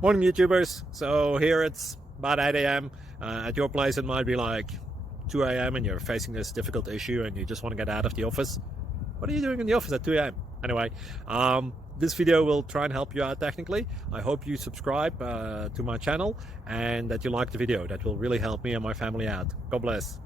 Morning YouTubers. So here it's about 8 a.m. At your place it might be like 2 a.m. and you're facing this difficult issue and you just want to get out of the office. What are you doing in the office at 2 a.m.? Anyway, this video will try and help you out technically. I hope you subscribe to my channel and that you like the video. That will really help me and my family out. God bless.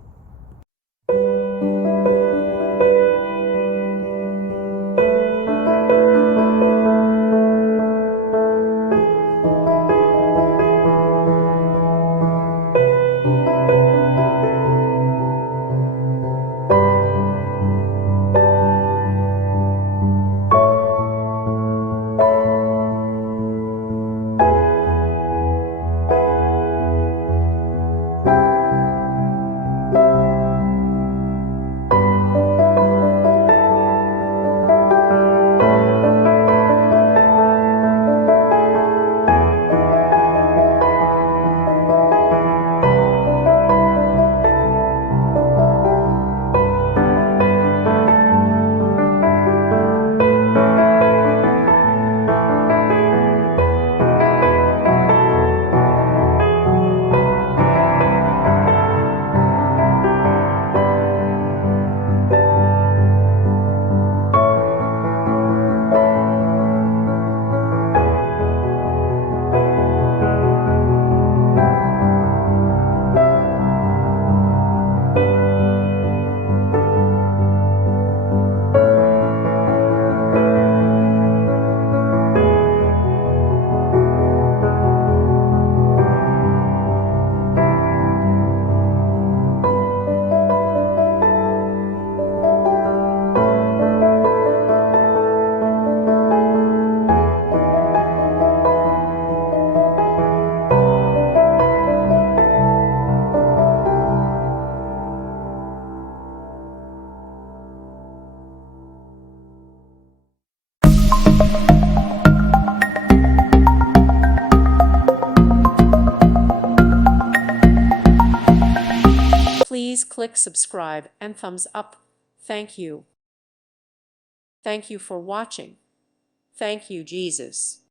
Please click subscribe and thumbs up. Thank you. Thank you for watching. Thank you, Jesus.